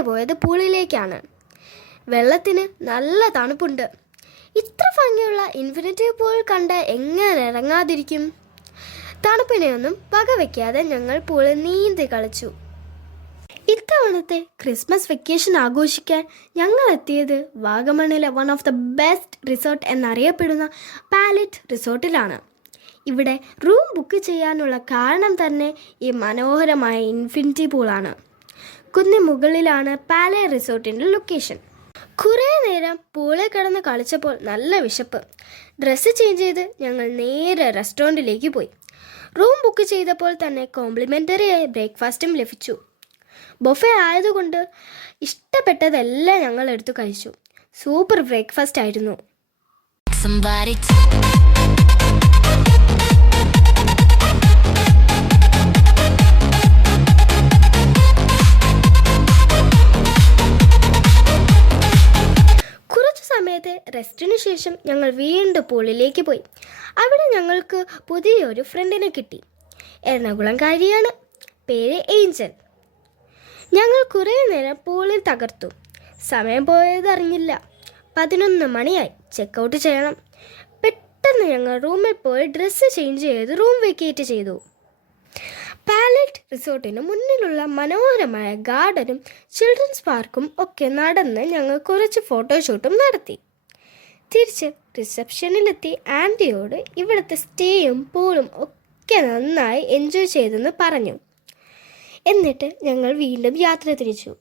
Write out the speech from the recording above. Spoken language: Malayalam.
ആദ്യം പോയത് പൂളിലേക്കാണ്. വെള്ളത്തിന് നല്ല തണുപ്പുണ്ട്. ഇത്ര ഭംഗിയുള്ള ഇൻഫിനിറ്റി പൂൾ കണ്ട് എങ്ങനെ ഇറങ്ങാതിരിക്കും? തണുപ്പിനെയൊന്നും വകവയ്ക്കാതെ ഞങ്ങൾ പൂളിൽ നീന്തി കളിച്ചു. ഇത്തവണത്തെ ക്രിസ്മസ് വെക്കേഷൻ ആഘോഷിക്കാൻ ഞങ്ങൾ എത്തിയത് വാഗമണിലെ one of the best resort എന്നറിയപ്പെടുന്ന പാലറ്റ് റിസോർട്ടിലാണ്. ഇവിടെ റൂം ബുക്ക് ചെയ്യാനുള്ള കാരണം തന്നെ ഈ മനോഹരമായ ഇൻഫിനിറ്റി പൂളാണ്. കുന്നിന് മുകളിലാണ് പാലേ റിസോർട്ടിൻ്റെ ലൊക്കേഷൻ. കുറേ നേരം പൂളിൽ കിടന്ന് കളിച്ചപ്പോൾ നല്ല വിശപ്പ്. ഡ്രസ്സ് ചേഞ്ച് ചെയ്ത് ഞങ്ങൾ നേരെ റെസ്റ്റോറൻറ്റിലേക്ക് പോയി. റൂം ബുക്ക് ചെയ്തപ്പോൾ തന്നെ കോംപ്ലിമെൻ്ററിയായി ബ്രേക്ക്ഫാസ്റ്റും ലഭിച്ചു. ബൊഫെ ആയതുകൊണ്ട് ഇഷ്ടപ്പെട്ടതെല്ലാം ഞങ്ങൾ എടുത്തു കഴിച്ചു. സൂപ്പർ ബ്രേക്ക്ഫാസ്റ്റ് ആയിരുന്നു. കുറച്ചു സമയത്തെ റെസ്റ്റിന് ശേഷം ഞങ്ങൾ വീണ്ടും പൂളിലേക്ക് പോയി. അവിടെ ഞങ്ങൾക്ക് പുതിയൊരു ഫ്രണ്ടിനെ കിട്ടി. എറണാകുളംകാരിയാണ്. പേര് ഏഞ്ചൽ. ഞങ്ങൾ കുറേ നേരം പൂളിൽ തകർത്തു. സമയം പോയതറിഞ്ഞില്ല. 11 മണിയായി. ചെക്കൗട്ട് ചെയ്യണം. പെട്ടെന്ന് ഞങ്ങൾ റൂമിൽ പോയി ഡ്രസ്സ് ചേഞ്ച് ചെയ്ത് റൂം വെക്കേറ്റ് ചെയ്തു. പാലറ്റ് റിസോർട്ടിന് മുന്നിലുള്ള മനോഹരമായ ഗാർഡനും ചിൽഡ്രൻസ് പാർക്കും ഒക്കെ നടന്ന് ഞങ്ങൾ കുറച്ച് ഫോട്ടോഷൂട്ടും നടത്തി. തിരിച്ച് റിസപ്ഷനിലെത്തി ആൻറ്റിയോട് ഇവിടുത്തെ സ്റ്റേയും പൂളും ഒക്കെ നന്നായി എൻജോയ് ചെയ്തെന്ന് പറഞ്ഞു. എന്നിട്ട് ഞങ്ങൾ വീണ്ടും യാത്ര തിരിച്ചു.